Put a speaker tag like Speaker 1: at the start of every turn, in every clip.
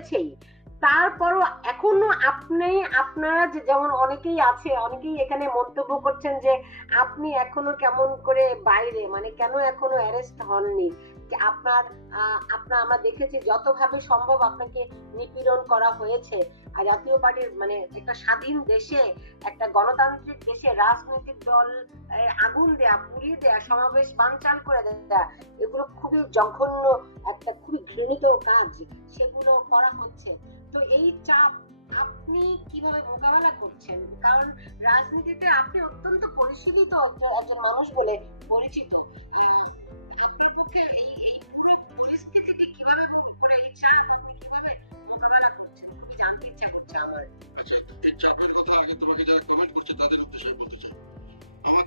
Speaker 1: হয়েছেই তারপরও এখনও আপনি, আপনারা যে যেমন অনেকেই আছে, অনেকেই এখানে মন্তব্য করছেন যে, আপনি এখনও কেমন করে বাইরে মানে কেন এখনও অ্যারেস্ট হননি? আপনার আপনার আমরা দেখেছি যতভাবে সম্ভব আপনাকে নিপীড়ন করা হয়েছে। আর জাতীয় পার্টির মানে একটা স্বাধীন দেশে একটা গণতান্ত্রিক দেশে রাজনৈতিক দল আগুন দেয়া পুড়িয়ে দেয়া সমাবেশ বানচাল করে দেয়া এগুলো খুবই জঘন্য একটা খুবই ঘৃণিত কাজ সেগুলো করা হচ্ছে। তো এই চাপ আপনি কীভাবে মোকাবেলা করছেন? কারণ রাজনীতিতে আপনি অত্যন্ত পরিশীলিত একজন- মানুষ বলে পরিচিত। আহ, আপনার পক্ষে এই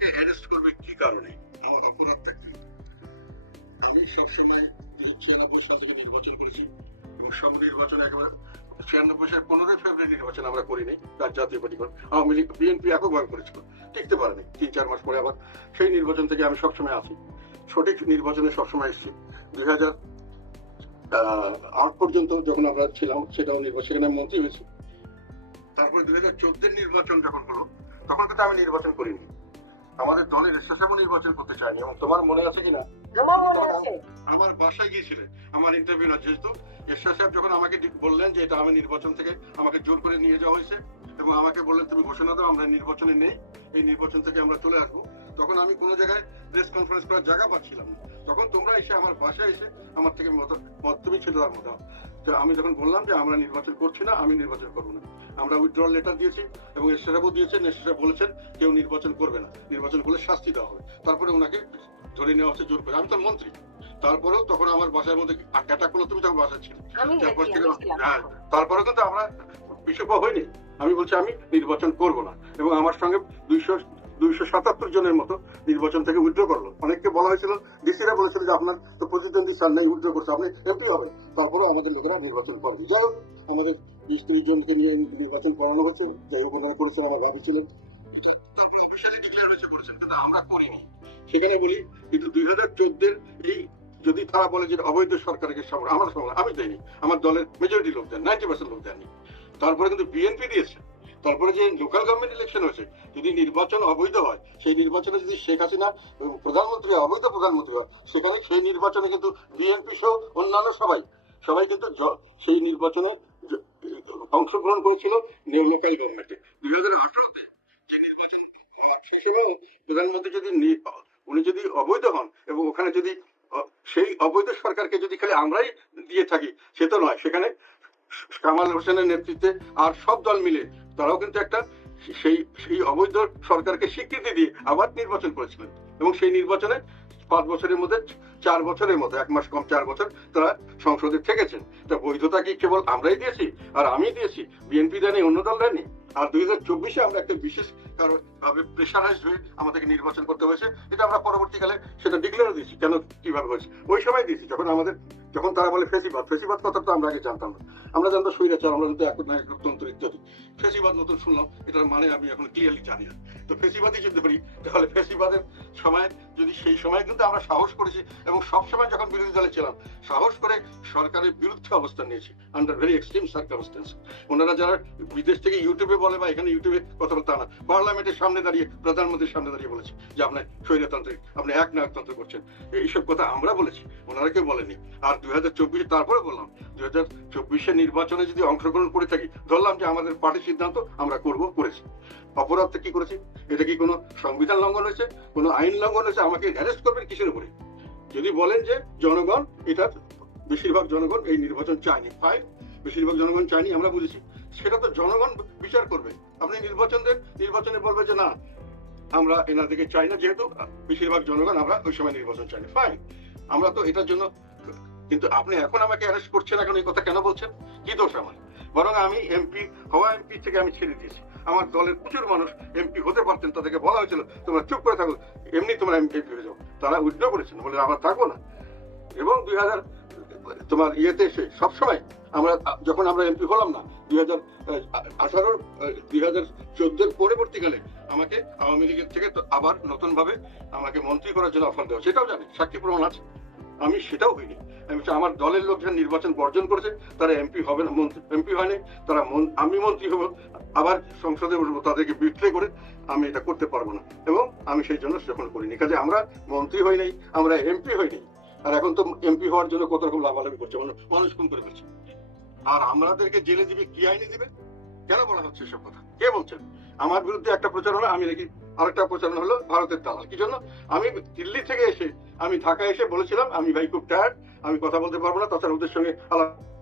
Speaker 2: আমাকে অ্যারেস্ট করবে কি কারণে? আমার অপরাধটা কি আমি সবসময় ছিয়ানব্বই সাল নির্বাচন করেছি, এবং সব নির্বাচনে একেবারে ছিয়ানব্বই সালে পনেরোই ফেব্রুয়ারি নির্বাচন আমরা করিনি, তার জাতীয় পার্টি করে আওয়ামী লীগ, বিএনপি এককভাবে করেছিল টিকতে পারেনি। তিন, চার মাস পরে আবার সেই নির্বাচন থেকে আমি সবসময় আসি। সঠিক নির্বাচনে সবসময় এসেছি। দুই হাজার আট পর্যন্ত যখন আমরা ছিলাম, সেটাও নির্বাচন, সেখানে মন্ত্রী হয়েছি। তারপরে দুই হাজার চোদ্দের নির্বাচন যখন হলো, তখন কিন্তু আমি নির্বাচন করিনি। আমাদের দলের স্বেচ্ছাসেবক নির্বাচন করতে চাইনি এবং তোমার মনে আছে কিনা?
Speaker 1: আমার মনে আছে।
Speaker 2: আমার বাসায় গিয়েছিলে আমার ইন্টারভিউ না যেহেতু এরশাদ সাহেব যখন আমাকে বললেন যে এটা আমি নির্বাচন থেকে আমাকে জোর করে নিয়ে যাওয়া হয়েছে এবং আমাকে বললেন তুমি ঘোষণা দাও আমরা নির্বাচনে নেই এই নির্বাচন থেকে আমরা চলে আসব। তখন আমি কোনো জায়গায় প্রেস কনফারেন্স করার জায়গা পাচ্ছিলাম না। তখন তোমরা এসে আমার বাসায় এসে আমার থেকে মত মত তুমি ছিল তার মতো তো আমি যখন বললাম যে আমরা নির্বাচন করছি না আমি নির্বাচন করব না। আমরা উইথড্রল লেটার দিয়েছি এবং এরশাদও দিয়েছেন এরশাদ বলেছেন কেউ নির্বাচন করবে না। নির্বাচন করলে শাস্তি দেওয়া হবে। তারপরে ওনাকে ধরে নেওয়া হচ্ছে জোর করে। আমি তো মন্ত্রী। তারপরেও তখন আমার বাসার মধ্যে অ্যাটাক করল তুমি তখন বাসায় ছিল। তারপর থেকে হ্যাঁ তারপরে কিন্তু আমরা বিশ্বপ হয়নি। আমি বলছি আমি নির্বাচন করব না। এবং আমার সঙ্গে দুইশো দুইশো সাতাত্তর জনের মতো নির্বাচন থেকে উইথড্র করল। অনেককে বলা হয়েছিল, ডিসিরা বলেছিল যে আপনার তো প্রতিদ্বন্দ্বী সার নেই, উইথড্র করছে, আপনি এমপি হবেন। তারপরে আমাদের লোকেরা নির্বাচন করবে যাই হোক, আমাদের বিশ ত্রিশ জনকে নিয়ে নির্বাচন করানো হচ্ছে। যাই হোক, ওনারা করেছেন, আমার ভাবি ছিলেন করিনি। সেখানে বলি, কিন্তু দুই হাজার চোদ্দের এই যদি তারা বলে যে অবৈধ সরকারকে সামনে আমার সামনে আমি দেয়নি আমার দলের মেজরিটি লোক দেন নাইনটি পার্সেন্ট লোক দেননি। তারপরে কিন্তু বিএনপি দিয়েছে। তারপরে যে লোকাল গভর্নমেন্ট ইলেকশন হয়েছে, যদি নির্বাচন অবৈধ হয়, সেই নির্বাচনে যদি শেখ হাসিনা প্রধানমন্ত্রী অবৈধ প্রধানমন্ত্রী হয় সেখানে সেই নির্বাচনে কিন্তু বিএনপি সহ অন্যান্য সবাই সবাই কিন্তু সেই নির্বাচনে অংশগ্রহণ করেছিল লোকাল গভর্নমেন্টে দুই হাজার আঠারোতে যে নির্বাচন হওয়ার সেসময় প্রধানমন্ত্রী যদি উনি যদি অবৈধ হন এবং ওখানে যদি সেই অবৈধ সরকারকে যদি খালি আমরাই দিয়ে থাকি, সে তো নয়। সেখানে কামাল হোসেনের নেতৃত্বে আর সব দল মিলে তারাও কিন্তু একটা সেই সেই অবৈধ সরকারকে স্বীকৃতি দিয়ে আবার নির্বাচন করেছিলেন। এবং সেই নির্বাচনে পাঁচ বছরের মধ্যে, চার বছরের মতো এক মাস কম চার বছর তারা সংসদে থেকেছেন। তা বৈধতা কি কেবল আমরাই দিয়েছি আর আমি দিয়েছি? বিএনপি দেয়নি, অন্য দল দেয়নি? আর দুই হাজার চব্বিশে আমরা একটা বিশেষ কারণ ভাবে প্রেশারাইজ হয়ে আমাদেরকে নির্বাচন করতে হয়েছে। এটা আমরা পরবর্তীকালে সেটা ডিক্লেয়ার দিয়েছি, কেন, কীভাবে হয়েছে? ওই সময় দিয়েছি, যখন আমাদের যখন তারা বলে ফেসিবাদ ফেসিবাদ কথা তো আমরা আগে জানতাম না। আমরা জানতাম স্বৈরাচার, আমরা কিন্তু এখন একতন্ত্র ইত্যাদি ফেসিবাদ নতুন শুনলাম, এটার মানে আমি এখন ক্লিয়ারলি জানি না। তো ফেসিবাদই যদি ধরি, তাহলে ফেসিবাদের সময় যদি সেই সময় কিন্তু আমরা সাহস করেছি এবং সব সময় যখন বিরোধী দলে ছিলাম, সাহস করে সরকারের বিরুদ্ধে অবস্থান নিয়েছি আন্ডার ভেরি এক্সট্রিম সার্কামস্টেন্স ওনারা যারা বিদেশ থেকে ইউটিউবে বলে বা এখানে ইউটিউবে কথা বলতে না। পার্লামেন্টের সামনে দাঁড়িয়ে, প্রধানমন্ত্রীর সামনে দাঁড়িয়ে বলেছে যে, আপনি স্বৈরতান্ত্রিক আপনি এক নায়কতন্ত্র করছেন। এইসব কথা আমরা বলেছি, ওনারা কেউ বলেনি। আর দুই হাজার চব্বিশে তারপরে বললাম, দুই হাজার চব্বিশে নির্বাচনে যদি অংশগ্রহণ করে থাকি, ধরলাম যে আমাদের পার্টির সিদ্ধান্ত আমরা করব, করেছি। অপরাধটা কি করেছি? এটা কি কোনো সংবিধান লঙ্ঘন হয়েছে? কোনো আইন লঙ্ঘন হয়েছে? আমাকে অ্যারেস্ট করবেন কিসের উপরে? যদি বলেন যে জনগণ, এটা বেশিরভাগ জনগণ এই নির্বাচন চায়নি। ফাইন বেশিরভাগ জনগণ চায়নি, আমরা বুঝেছি। সেটা তো জনগণ বিচার করবে। আপনি নির্বাচন দেন নির্বাচনে বলবে যে না, আমরা এনাদেরকে চাই না, যেহেতু বেশিরভাগ জনগণ আমরা ওই সময় নির্বাচন চাইনি। ফাইন আমরা তো এটার জন্য কিন্তু আপনি এখন আমাকে অ্যারেস্ট করছেন, এখন এই কথা কেন বলছেন? কি দোষ আমার? বরং আমি এমপি হওয়া এমপি থেকে আমি ছেড়ে দিয়েছি। আমার দলের প্রচুর মানুষ এমপি হতে পারতেন, তাদেরকে বলা হয়েছিল, তোমরা চুপ করে থাকো, এমনি তোমরা এমপি হয়ে যাও। তারা উইথড্র করেছেন, বলে আবার থাকব না। এবং দুই হাজার তোমার ইয়েতে এসে সবসময় আমরা, যখন আমরা এমপি হলাম না দুই হাজার আঠারো দুই হাজার চোদ্দের পরবর্তীকালে আমাকে আওয়ামী লীগের থেকে আবার নতুন ভাবে আমাকে মন্ত্রী করার জন্য অফার দেওয়া সেটাও জানি সাক্ষী প্রমাণ আছে। আমি সেটাও হইনি আমি আমার দলের লোক যারা নির্বাচন বর্জন করেছে, তারা এমপি হবে না এমপি হয়নি, তারা আমি মন্ত্রী হব, আবার সংসদে বসবো, তাদেরকে বিট্রে করে আমি এটা করতে পারব না। এবং আমি সেই জন্য সেখন করিনি। কাজে আমরা মন্ত্রী হই নাই, আমরা এমপি হই আর এখন তো এমপি হওয়ার জন্য কত রকম লাভালাভি করছে, মানুষ খুন করে ফেলছে। আর আমাদেরকে জেলে দিবে, কি আইনে দিবে? কেন বলা হচ্ছে সব কথা? কে বলছেন? আমার বিরুদ্ধে একটা প্রচারণা আমি নাকি আরেকটা প্রচারণ হলো ভারতের দালাল। কি জন্য? আমি দিল্লি থেকে এসে, আমি ঢাকা এসে বলেছিলাম, আমি ভাই খুব টায়ার্ড আমি কথা বলতে পারব না, তাছাড়া ওদের সঙ্গে আলাপ